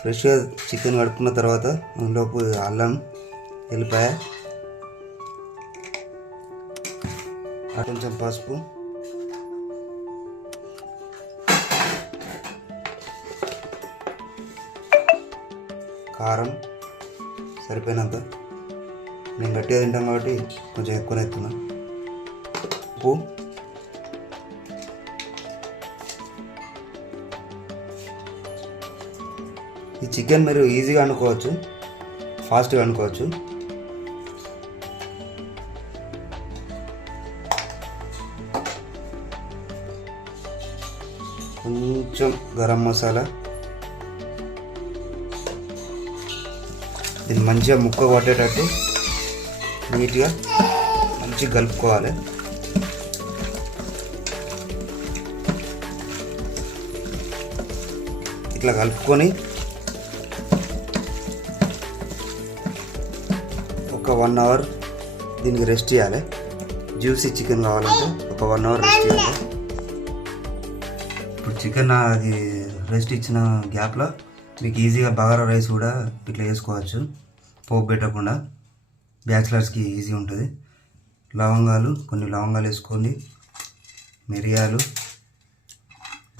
ఫ్రెష్గా చికెన్ కడుక్కున్న తర్వాత అందులోకి అల్లం, ఎల్లిపాయ, కొంచెం పసుపు, కారం సరిపోయినంత. నేను గట్టిగా తింటాం కాబట్టి కొంచెం ఎక్కువనే ఎత్తున్నా. ఉప్పు, ఈ చికెన్ మీరు ఈజీగా వండుకోవచ్చు, ఫాస్ట్గా వండుకోవచ్చు. కొంచెం గరం మసాలా. ఇది మంచిగా ముక్క పట్టేటట్టు నీట్గా మంచిగా కలుపుకోవాలి. ఇట్లా కలుపుకొని ఒక 1 అవర్ దీనికి రెస్ట్ చేయాలి. జ్యూసీ చికెన్ కావాలంటే ఒక 1 అవర్ రెస్ట్ చేయాలి. ఇప్పుడు చికెన్ అది రెస్ట్ ఇచ్చిన గ్యాప్లో మీకు ఈజీగా బగారా రైస్ కూడా ఇట్లా వేసుకోవచ్చు, పోపు పెట్టకుండా. బ్యాచిలర్స్కి ఈజీ ఉంటుంది. లవంగాలు, కొన్ని లవంగాలు వేసుకోండి, మిరియాలు,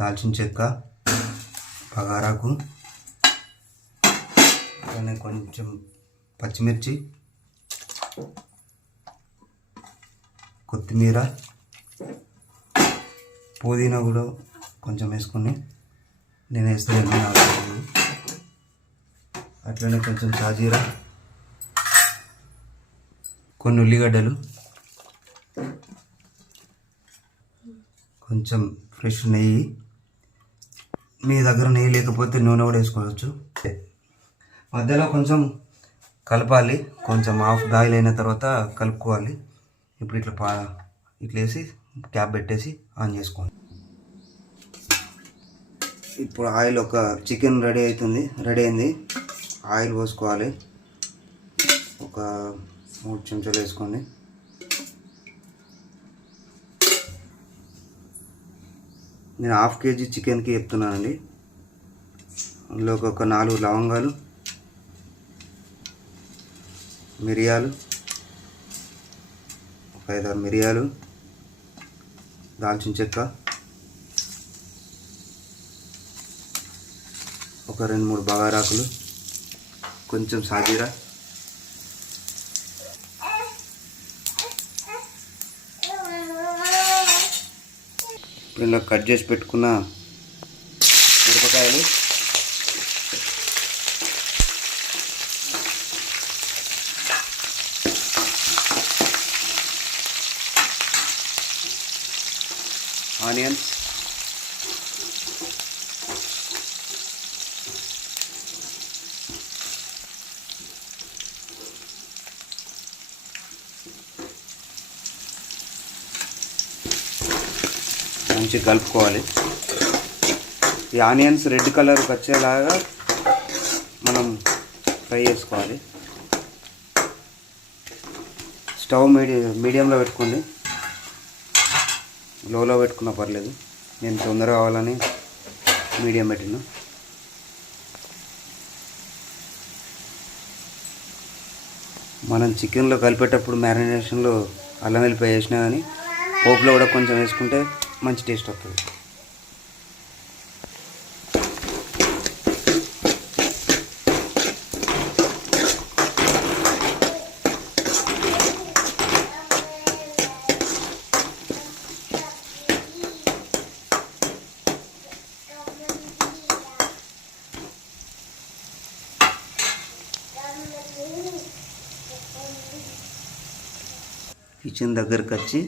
దాల్చిన చెక్క, బగారాకు, అలానే కొంచెం పచ్చిమిర్చి, కొత్తిమీర, పుదీనా కూడా కొంచెం వేసుకొని, నేను వేస్తాను. అట్లనే కొంచెం సాజీరా, కొన్ని ఉల్లిగడ్డలు, కొంచెం ఫ్రెష్ నెయ్యి. మీ దగ్గర నెయ్యి లేకపోతే నూనె కూడా వేసుకోవచ్చు. మధ్యలో కొంచెం కలపాలి, కొంచెం హాఫ్ బాయిల్ అయిన తర్వాత కలుపుకోవాలి. ఇప్పుడు ఇట్లా వేసి క్యాప్ పెట్టేసి ఆన్ చేసుకోండి. ఇప్పుడు ఆయిల్, ఒక చికెన్ రెడీ అయింది. ఆయిల్ పోసుకోవాలి. ఒక 3 చెంచాలు వేసుకోండి. నేను 1/2 kg చికెన్కి చెప్తున్నానండి. అందులోకి ఒక 4 లవంగాలు, మిరియాలు, ఒక 5-6 మిరియాలు, దాల్చిన చెక్క, ఒక 2-3 బగారాకులు, కొంచెం సాజీరా, ఇప్పుడు ఇలా కట్ చేసి పెట్టుకున్న మిరపకాయలు, ఆనియన్స్, మంచిగా కలుపుకోవాలి. ఈ ఆనియన్స్ రెడ్ కలర్ వచ్చేలాగా మనం ఫ్రై చేసుకోవాలి. స్టవ్ మీడియంలో పెట్టుకోండి, లోలో పెట్టుకున్నా పర్లేదు. నేను తొందరగా కావాలని మీడియం పెట్టిన. మనం చికెన్లో కలిపేటప్పుడు మ్యారినేషన్లో అల్లం వెల్లిపాయ వేసినా కానీ పోపులో కూడా కొంచెం వేసుకుంటే మంచి టేస్ట్ వస్తుంది. కిచెన్ దగ్గరకు వచ్చి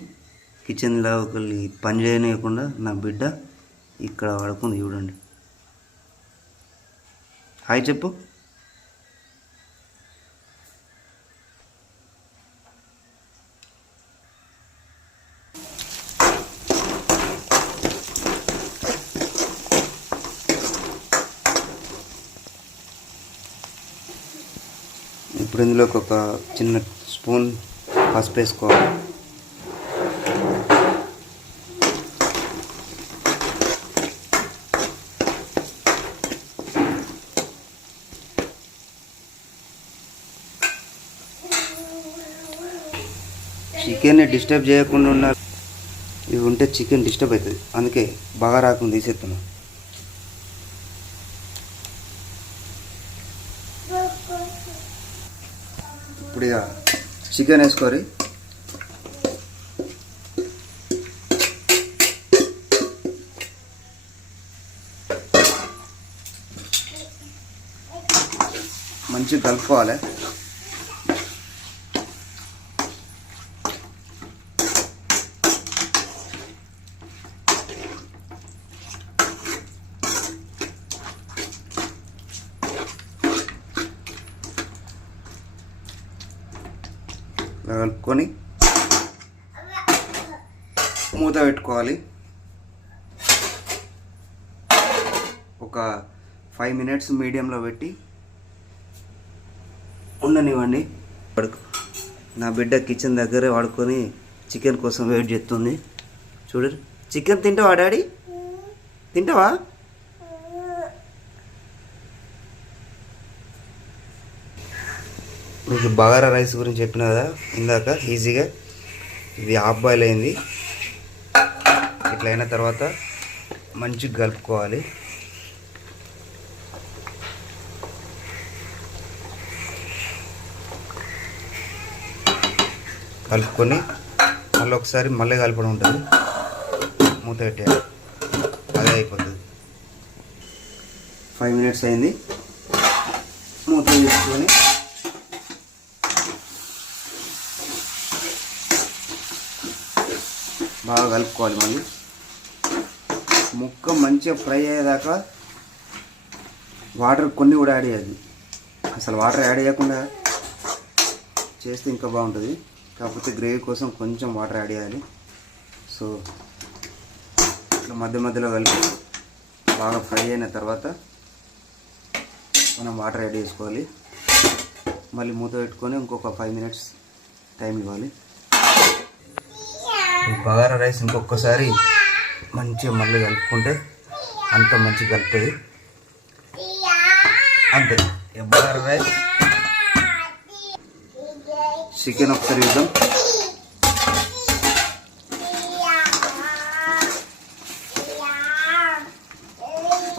కిచెన్లో ఒకళ్ళు పని చేయనివ్వకుండా నా బిడ్డ ఇక్కడ పడుకుంది చూడండి. హాయ్ చెప్పు. ఇప్పుడు ఇందులోకి ఒక చిన్న స్పూన్ పసుపు వేసుకోవాలి. చికెన్ని డిస్టర్బ్ చేయకుండా ఉండాలి. ఇవి ఉంటే చికెన్ డిస్టర్బ్ అవుతుంది, అందుకే బాగా రాకుండా తీసేస్తున్నాం. ఇప్పుడు ఇక చికెన్ వేసుకోరి. మంచిగా కలుపుకోవాలి. కలుపుకొని మూత పెట్టుకోవాలి. ఒక 5 minutes మీడియంలో పెట్టి ఉండనివ్వండి. నా బిడ్డ కిచెన్ దగ్గరే వాడుకొని చికెన్ కోసం వెయిట్ చేస్తుంది. చూడరు, చికెన్ తింటావా డాడీ? తింటావా? మీకు బగారా రైస్ గురించి చెప్పిన కదా ఇందాక, ఈజీగా ఇది హాఫ్ బాయిల్ అయింది. ఇట్లా అయిన తర్వాత మంచిగా కలుపుకోవాలి. కలుపుకొని మళ్ళీ ఒకసారి మళ్ళీ కలపడం ఉంటుంది. మూత పెట్టేయాలి, అదే అయిపోతుంది. 5 minutes అయింది. మూత తీసుకొని బాగా కలుపుకోవాలి. మళ్ళీ ముక్క మంచిగా ఫ్రై అయ్యేదాకా వాటర్ కొన్ని కూడా యాడ్ చేయాలి. అసలు వాటర్ యాడ్ చేయకుండా చేస్తే ఇంకా బాగుంటుంది. కాకపోతే గ్రేవీ కోసం కొంచెం వాటర్ యాడ్ చేయాలి. సో ఇట్లా మధ్య మధ్యలో కలిపి బాగా ఫ్రై అయిన తర్వాత మనం వాటర్ యాడ్ చేసుకోవాలి. మళ్ళీ మూత పెట్టుకొని ఇంకొక 5 minutes టైం ఇవ్వాలి. బగారా రైస్ ఇంకొకసారి మంచిగా మళ్ళీ కలుపుకుంటే అంత మంచిగా కలుపుతుంది. అంతే, బగారా రైస్. చికెన్ ఒకసారి చూద్దాం.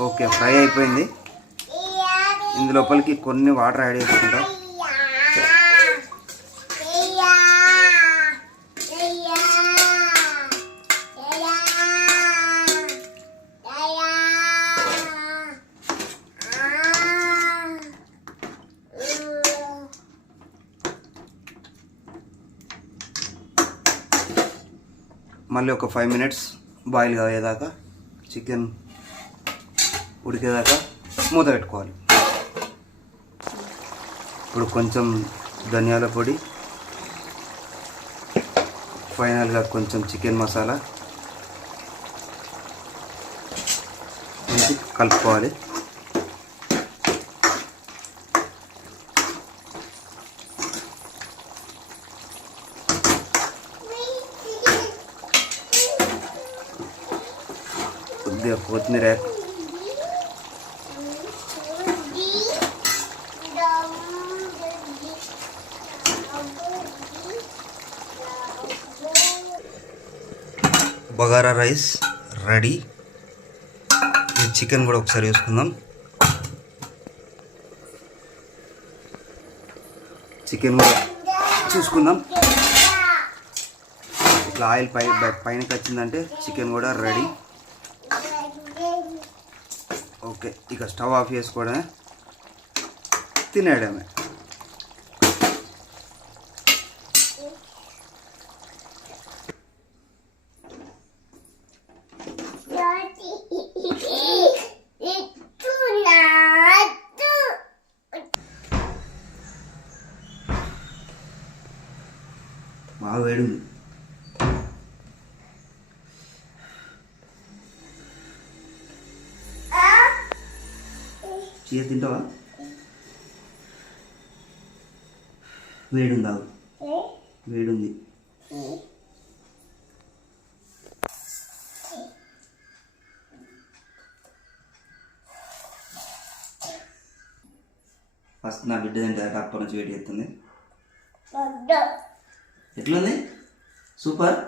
ఓకే, ఫ్రై అయిపోయింది. ఇందులోపలికి కొన్ని వాటర్ యాడ్ చేసుకుంటాం. మళ్ళీ ఒక 5 minutes బాయిల్ అయ్యేదాకా, చికెన్ ఉడికేదాకా మూత పెట్టుకోవాలి. ఇప్పుడు కొంచెం ధనియాల పొడి, ఫైనల్గా కొంచెం చికెన్ మసాలా వేసి కలుపుకోవాలి. కొద్దిగా కొత్తిమీర, బగారా రైస్ రెడీ. ఈ చికెన్ కూడా ఒకసారి వేసుకుందాం. చికెన్ కూడా చూసుకుందాం. ఇట్లా ఆయిల్ పైనకి వచ్చిందంటే చికెన్ కూడా రెడీ. ఓకే, ఇక స్టవ్ ఆఫ్ చేసుకోవడమే, తినేయడమే. బాగా వేడి. చీర తింటావా? వేడుందా? వేడుంది. ఫస్ట్ నా బిడ్డ తింటే అప్పటి నుంచి వెయిట్ చేస్తుంది. ఎట్లుంది? సూపర్.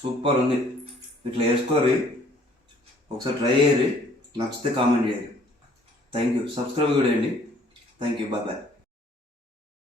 సూపర్ ఉంది. ఇట్లా వేసుకోరి, ఒకసారి ట్రై చేయరి, నచ్చితే కామెంట్ చేయరు. Thank you. సబ్స్క్రైబ్ కూడా చేయండి. Thank you. Bye bye.